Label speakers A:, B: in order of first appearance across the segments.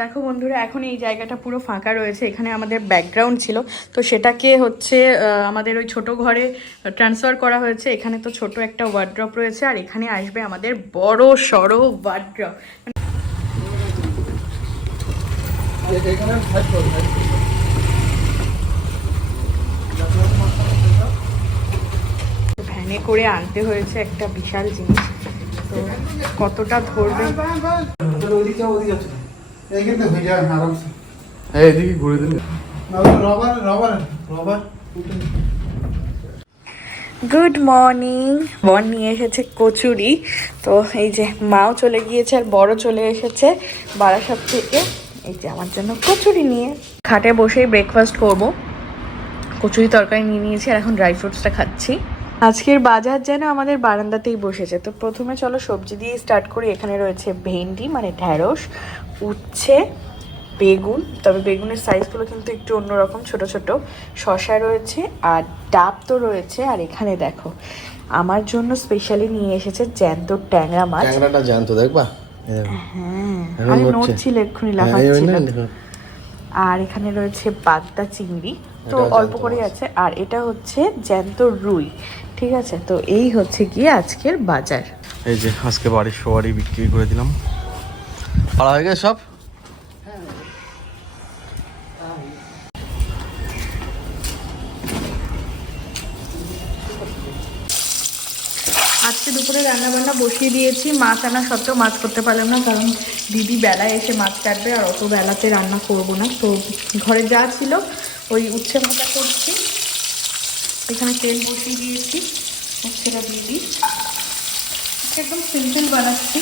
A: দেখো বন্ধুরা, এখন এই জায়গাটা পুরো ফাঁকা রয়েছে। এখানে আমাদের ব্যাকগ্রাউন্ড ছিল। তো সেটাকে হচ্ছে আমাদের ওই ছোট ঘরে ট্রান্সফার করা হয়েছে। এখানে তো ছোট একটা ওয়ার্ড্রপ রয়েছে, আর এখানে আসবে আমাদের বড় সড়ো ওয়ার্ড্রপ ভ্যানে করে আনতে হয়েছে একটা বিশাল জিনিস। তো কতটা ধরবে?
B: হয়ে যায় আরামসে।
C: হ্যাঁ এদিকে ঘুরে দিন।
B: রবার রবার রবার
A: গুড মর্নিং। বর নিয়ে এসেছে কচুরি। তো এই যে মাও চলে গিয়েছে আর বড় চলে এসেছে বারাসাত থেকে। এই যে আমার জন্য কচুরি নিয়ে। খাটে বসেই ব্রেকফাস্ট করব। কচুরি তরকারি নিয়ে নিয়েছি আর এখন ড্রাই ফ্রুটসটা খাচ্ছি। আজকের বাজার যেন আমাদের বারান্দাতেই বসেছে। তো প্রথমে চলো সবজি দিয়ে স্টার্ট করি। এখানে রয়েছে ভেন্ডি মানে ঢ্যাঁড়স উচ্ছে বেগুন। তবে বেগুনের সাইজগুলো কিন্তু একটু অন্যরকম ছোট ছোট। শশা রয়েছে আর ডাব তো রয়েছে। আর এখানে দেখো আমার জন্য স্পেশালি নিয়ে এসেছে জ্যান্ত ট্যাংরা মাছ।
C: ট্যাংরাটা জানতো দেখবা?
A: হ্যাঁ আমি
C: নড়ছে।
A: নড়ছিল এক্ষুনি
C: হ্যাঁ,
A: লাফাচ্ছিল আর এখানে রয়েছে বাগদা চিংড়ি। তো অল্প
C: জ্যান্ত
A: করেই আছে। আর এটা হচ্ছে জ্যান্ত রুই। ঠিক আছে? তো এই হচ্ছে গিয়ে আজকের বাজার।
C: এই যে আজকে বাড়ির সবারই বিক্রি করে দিলাম। পাড়া হয়ে গেছে সব?
A: আজকে দুপুরে রান্না বান্না বসিয়ে দিয়েছি। মাছ আনা সত্ত্বেও মাছ করতে পারলাম না কারণ দিদি বেলায় এসে মাছ কাটবে আর অত বেলাতে রান্না করব না। তো ঘরে যা ছিল ওই উচ্ছে ভাজা করছি। এখানে তেল বসিয়ে দিয়েছি উচ্ছেটা দিয়ে দিই। একদম সিম্পল বানাচ্ছি।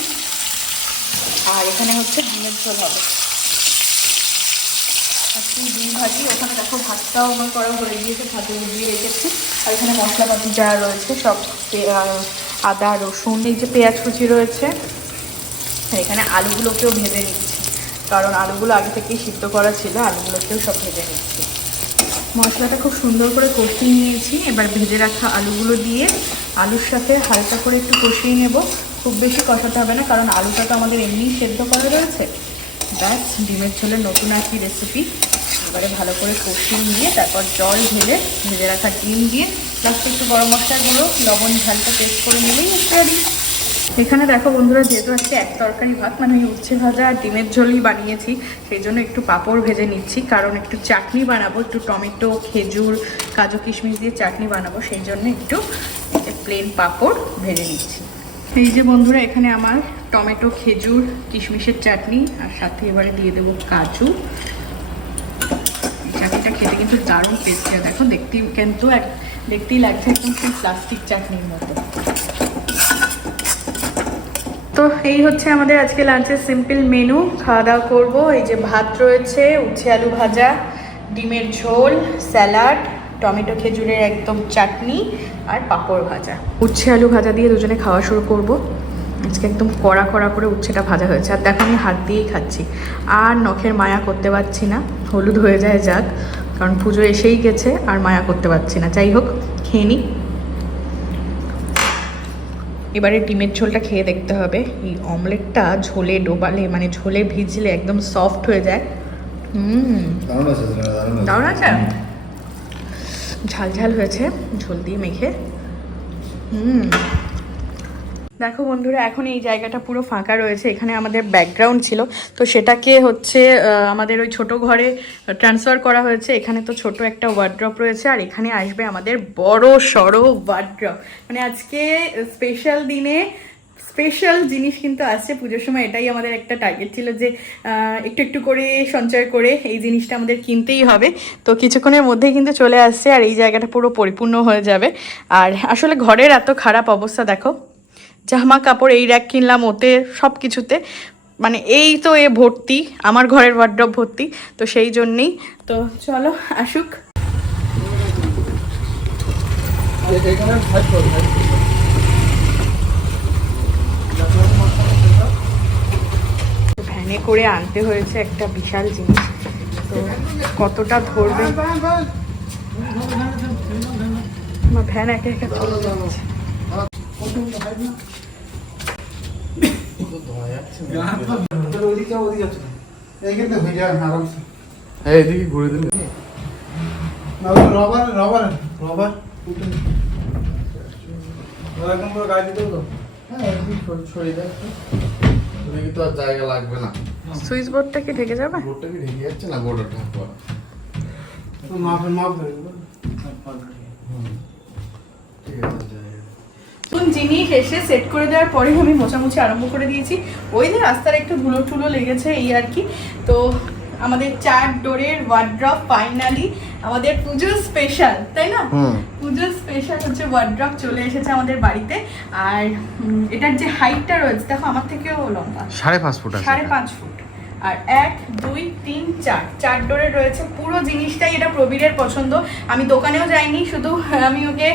A: আর এখানে হচ্ছে ডিমের ঝোল হবে। আজকে ডিম ভাজি, ওখানে দেখো ভাতটাও আমার করা হয়ে গিয়েছে ভাতে দিয়ে রেখেছি। আর এখানে মশলাপাতি যা রয়েছে, সব আদা, রসুন, এই যে পেঁয়াজ কুচি রয়েছে এখানে আলুগুলোকেও ভেজে নিচ্ছি। কারণ আলুগুলো আগে থেকেই সিদ্ধ করা ছিল, আলুগুলোকেও সব ভেজে নিচ্ছি। মশলাটা খুব সুন্দর করে কষিয়ে নিয়েছি। এবার ভেজে রাখা আলুগুলো দিয়ে আলুর সাথে হালকা করে একটু কষিয়ে নেব। খুব বেশি কষাতে হবে না, কারণ আলুটা তো আমাদের এমনিই সেদ্ধ করা রয়েছে। ব্যাস, ডিমের ঝোলের নতুন আর কি রেসিপি এবারে ভালো করে কষিয়ে নিয়ে তারপর জল ঢেলে ভেজে রাখা ডিম দিয়ে লাস্টে একটু গরম মশলাগুলো লবণ ঝালটা টেস্ট করে নিলেই ইত্যাদি এখানে দেখো বন্ধুরা, যেহেতু আজকে এক তরকারি ভাত মানে উচ্ছে ভাজা আর ডিমের ঝোলই বানিয়েছি, সেই জন্য একটু পাঁপড় ভেজে নিচ্ছি, কারণ একটু চাটনি বানাবো, একটু টমেটো, খেজুর, কাজু কিশমিশ দিয়ে চাটনি বানাবো, সেই জন্য একটু প্লেন পাঁপড় ভেজে নিচ্ছি। এই যে বন্ধুরা, এখানে আমার টমেটো, খেজুর, কিশমিশের চাটনি, আর সাথে এবারে দিয়ে দেবো কাজু। চাটনিটা খেতে কিন্তু দারুণ টেস্টি দেখো, দেখতেই কিন্তু এক দেখতেই লাগছে একদম সেই প্লাস্টিক চাটনির মতো। তো এই হচ্ছে আমাদের আজকে লাঞ্চের সিম্পল মেনু খাওয়া দাওয়া করব। এই যে ভাত রয়েছে, উচ্ছে আলু ভাজা, ডিমের ঝোল, স্যালাড, টমেটো খেজুরের একদম চাটনি আর পাঁপড় ভাজা। উচ্ছে আলু ভাজা দিয়ে দুজনে খাওয়া শুরু করব। আজকে একদম কড়া কড়া করে উচ্ছেটা ভাজা হয়েছে। আর দেখো আমি হাত দিয়েই খাচ্ছি। আর নখের মায়া করতে পারছি না। হলুদ হয়ে যায়, যাক। কারণ পুজো এসেই গেছে, আর মায়া করতে পারছি না। যাই হোক, খেয়ে নিই এবারে ডিমের ঝোলটা খেয়ে দেখতে হবে। এই অমলেটটা ঝোলে ডোবালে মানে ঝোলে ভিজলে একদম সফট হয়ে যায়।
C: দারুণ আছে?
A: ঝাল ঝাল হয়েছে ঝোল দিয়ে মেখে। হুম। দেখো বন্ধুরা, এখন এই জায়গাটা পুরো ফাঁকা রয়েছে, এখানে আমাদের ব্যাকগ্রাউন্ড ছিল। তো সেটাকে হচ্ছে আমাদের ওই ছোট ঘরে ট্রান্সফার করা হয়েছে। এখানে তো ছোট একটা ওয়ার্ড্রপ রয়েছে, আর এখানে আসবে আমাদের বড় সড়ো ওয়ার্ড্রপ মানে আজকে স্পেশাল দিনে স্পেশাল জিনিস কিন্তু আসছে, পুজোর সময় এটাই আমাদের একটা টার্গেট ছিল যে একটু একটু করে সঞ্চয় করে এই জিনিসটা আমাদের কিনতেই হবে। তো কিছুক্ষণের মধ্যেই কিন্তু চলে আসছে, আর এই জায়গাটা পুরো পরিপূর্ণ হয়ে যাবে। আর আসলে ঘরের এত খারাপ অবস্থা, দেখো জামা কাপড়, এই র্যাক কিনলাম, ওতে সব কিছুতে মানে এই তো এ ভর্তি, আমার ঘরের ওয়ার্ড্রপ ভর্তি, তো সেই জন্যেই। তো চলো, আসুক। ভ্যানে করে আনতে হয়েছে একটা বিশাল জিনিস, তো কতটা ধরবে? ভ্যান একে একে চলে যাচ্ছে
B: ওদিকে যাও ওদিকে যাচ্ছে এইখান থেকে যাবে আরামসে
C: এই এদিকে ঘুরে দিন
B: রবার রবার রবার ওরকম করে গাড়ি দিতে তো
C: হ্যাঁ সরিয়ে দেয় একটু। তো আর জায়গা লাগবে না
A: সুইচ বোর্ডটা কি ঢেকে যাবে
C: বোর্ডটা কি ঢেকে যাচ্ছে না বোর্ডের ঢাকা
B: তো মাপ ধরে
C: ঠিক আছে
A: জিনিস এসে সেট করে দেওয়ার পরেই আমি মোছামুছি আরম্ভ করে দিয়েছি। ওই যে রাস্তার একটু ধুলো টুলো লেগেছে এই আর কি। তো আমাদের চার ডোরের ওয়ার্ড্রপ ফাইনালি আমাদের পুজোর স্পেশাল তাই না। পুজোর স্পেশাল হচ্ছে ওয়ার্ড্রপ চলে এসেছে আমাদের বাড়িতে। আর এটার যে হাইটটা রয়েছে দেখো আমার থেকেও লম্বা।
C: সাড়ে পাঁচ ফুট
A: সাড়ে পাঁচ ফুট। আর এক দুই তিন চার। চার ডোরে রয়েছে পুরো জিনিসটাই এটা প্রবীরের পছন্দ। আমি দোকানেও যাইনি শুধু আমি ওকে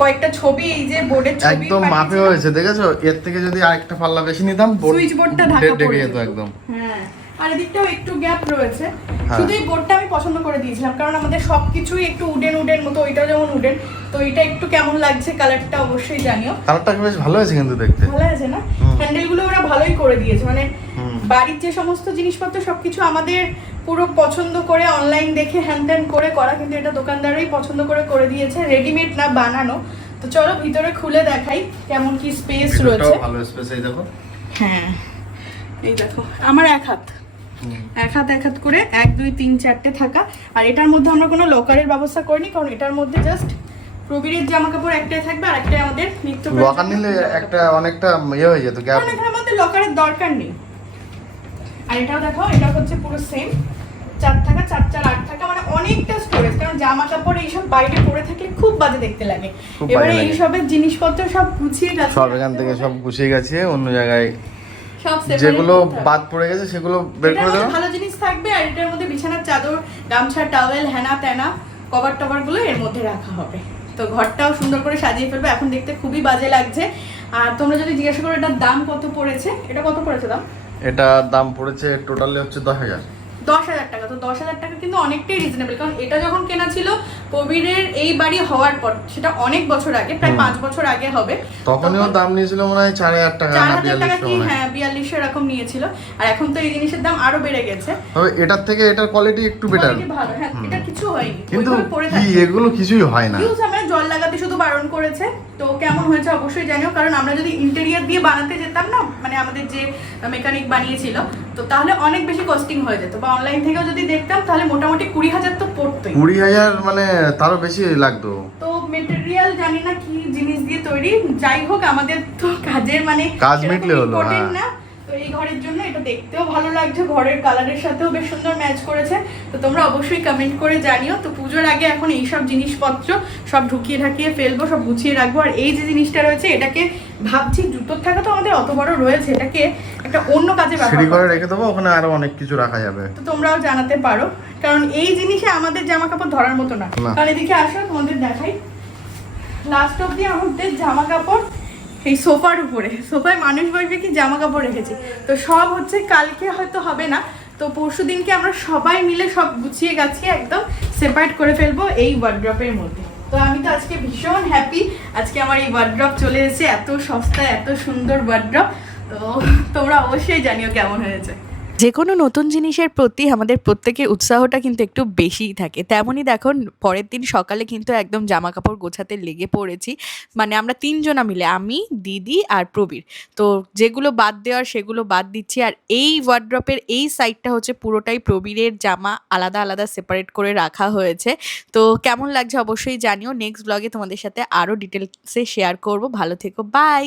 A: কয়েকটা ছবি এই যে বোর্ডের ছবি
C: একদম মাপে হয়েছে দেখেছ? এর থেকে যদি আরেকটা পাল্লা বেশি নিতাম
A: সুইচ বোর্ডটা ঢাকা পড়ে
C: যেত। একদম।
A: হ্যাঁ। আর এদিকটাও একটু গ্যাপ রয়েছে।
C: হ্যাঁ।
A: শুধু এই বোর্ডটা আমি পছন্দ করে দিয়েছিলাম কারণ আমাদের সবকিছুই একটু উডেন উডেন মতো ওইটাও যেমন উডেন। তো এটা একটু কেমন লাগছে কালারটা অবশ্যই জানিও।
C: কালারটা বেশ ভালো হয়েছে কিন্তু দেখতে।
A: ভালো আছে না। হ্যান্ডেলগুলো ওরা ভালোই করে দিয়েছে। মানে। বাড়ির যে সমস্ত জিনিসপত্র সবকিছু আমাদের পুরো পছন্দ করে অনলাইন দেখে হ্যান ত্যান করে করা কিন্তু এটা দোকানদারই পছন্দ করে করে দিয়েছে রেডিমেড না বানানো। তো চলো ভিতরে খুলে দেখাই কেমন কি স্পেস রয়েছে।
C: ভালো স্পেস এই দেখো।
A: হ্যাঁ এই দেখো আমার এক হাত। এক হাত এক হাত করে এক দুই তিন চারটে থাকা। আর এটার মধ্যে আমরা কোনো লকারের ব্যবস্থা করিনি কারণ এটার মধ্যে জাস্ট প্রবীরের জামা কাপড় একটাই থাকবে আর একটাই আমাদের নিত্য
C: লকার নিলে একটা অনেকটা ইয়ে হয়ে যেত গ্যাপ
A: আমাদের লকারের দরকার নেই। আর এটাও দেখো এটা হচ্ছে পুরো সেম চার থাকা চার চার আট থাকা মানে অনেকটা স্টোরেজ কারণ জামা কাপড় এইসব বাইরে পড়ে থাকলে খুব বাজে দেখতে লাগে। এবারে এইসবের জিনিসপত্র সব গুছিয়ে গেছে
C: সব এখান থেকে সব গুছিয়ে গেছে অন্য জায়গায় যেগুলো বাদ পড়ে গেছে সেগুলো বের করে দেবো
A: ভালো জিনিস থাকবে আর এটার মধ্যে বিছানার চাদর গামছা টাওয়েল হেনা তেনা কভার টভারগুলো এর মধ্যে রাখা হবে। তো ঘরটাও সুন্দর করে সাজিয়ে ফেলবে এখন দেখতে খুবই বাজে লাগছে। আর তোমরা যদি জিজ্ঞাসা করো এটার দাম কত পড়েছে এটা কত পড়েছে দাম?
C: এটা দাম পড়েছে টোটালি হচ্ছে দশ হাজার।
A: দশ হাজার টাকা। তো দশ হাজার টাকা কিন্তু অনেকটাই রিজনেবল কারণ এটা যখন কেনা ছিল কবিরের এই বাড়ি হওয়ার পর সেটা অনেক বছর আগে প্রায়। পাঁচ বছর আগে হবে।
C: তখনও দাম নিয়েছিল মনে হয় চার হাজার টাকা
A: চার হাজার টাকা কি
C: হ্যাঁ।
A: বিয়াল্লিশশো এরকম নিয়েছিল। আর এখন তো এই জিনিসের দাম আরও বেড়ে গেছে।
C: তবে এটার থেকে এটার কোয়ালিটি একটু বেটার
A: ভালো হ্যাঁ এটা কিছু হয়নি
C: কিন্তু এগুলো কিছুই হয় না।
A: জল লাগাতে শুধু বারণ করেছে। তো কেমন হয়েছে অবশ্যই জানিও কারণ আমরা যদি ইন্টেরিয়ার দিয়ে বানাতে যেতাম না মানে আমাদের যে মেকানিক বানিয়েছিল তো তাহলে অনেক বেশি কস্টিং হয়ে যেত। বা অনলাইন থেকেও যদি দেখতাম তাহলে মোটামুটি কুড়ি হাজার তো পড়তোই।
C: কুড়ি হাজার মানে তারও বেশি লাগতো।
A: তো মেটেরিয়াল জানি না কি জিনিস দিয়ে তৈরি যাই হোক আমাদের তো কাজের মানে
C: কাজ মিটলে হলো, হ্যাঁ।
A: না। তো এই ঘরের জন্য দেখতেও ভালো লাগছে ঘরের কালারের সাথেও বেশ সুন্দর ম্যাচ করেছে। তো তোমরা অবশ্যই কমেন্ট করে জানিও। তো পুজোর আগে এখন এই সব জিনিসপত্র সব ঢুকিয়ে ঢাকিয়ে ফেলব সব গুছিয়ে রাখব। আর এই যে জিনিসটা রয়েছে এটাকে ভাবছি জুতোর থাকা তো আমাদের অত বড় রয়েছে এটাকে একটা অন্য কাজে
C: সিঁড়ি করে রেখে দেবো ওখানে আরও অনেক কিছু রাখা যাবে।
A: তো তোমরাও জানাতে পারো কারণ এই জিনিসে আমাদের জামা কাপড় ধরার মতো না।
C: না।
A: কারণ এদিকে আসো তোমাদের দেখাই। লাস্ট অব্দি আমাদের জামা কাপড় এই সোফার উপরে, সোফায় মানুষ বসবে কি জামা কাপড় রেখেছি। তো সব হচ্ছে কালকে হয়তো হবে না, তো পরশু দিনকে আমরা সবাই মিলে সব গুছিয়ে গাছিয়ে একদম সেপারেট করে ফেলব এই ওয়ার্ড্রপের মধ্যে। তো আমি তো আজকে ভীষণ হ্যাপি আজকে আমার এই ওয়ার্ড্রপ চলে এসেছে, এত সস্তা, এত সুন্দর ওয়ার্ড্রপ তো তোমরা অবশ্যই জানিও কেমন হয়েছে।
D: যে কোনো নতুন জিনিসের প্রতি আমাদের প্রত্যেকের উৎসাহটা কিন্তু একটু বেশিই থাকে। তেমনই দেখো পরের দিন সকালে কিন্তু একদম জামা কাপড় গোছাতে লেগে পড়েছি। মানে আমরা তিনজনা মিলে, আমি, দিদি আর প্রবীর। তো যেগুলো বাদ দেওয়ার সেগুলো বাদ দিচ্ছি। আর এই ওয়ার্ড্রপের এই সাইডটা হচ্ছে পুরোটাই প্রবীরের জামা আলাদা আলাদা সেপারেট করে রাখা হয়েছে। তো কেমন লাগছে অবশ্যই জানিও। নেক্সট ব্লগে তোমাদের সাথে আরও ডিটেলসে শেয়ার করব। ভালো থেকো বাই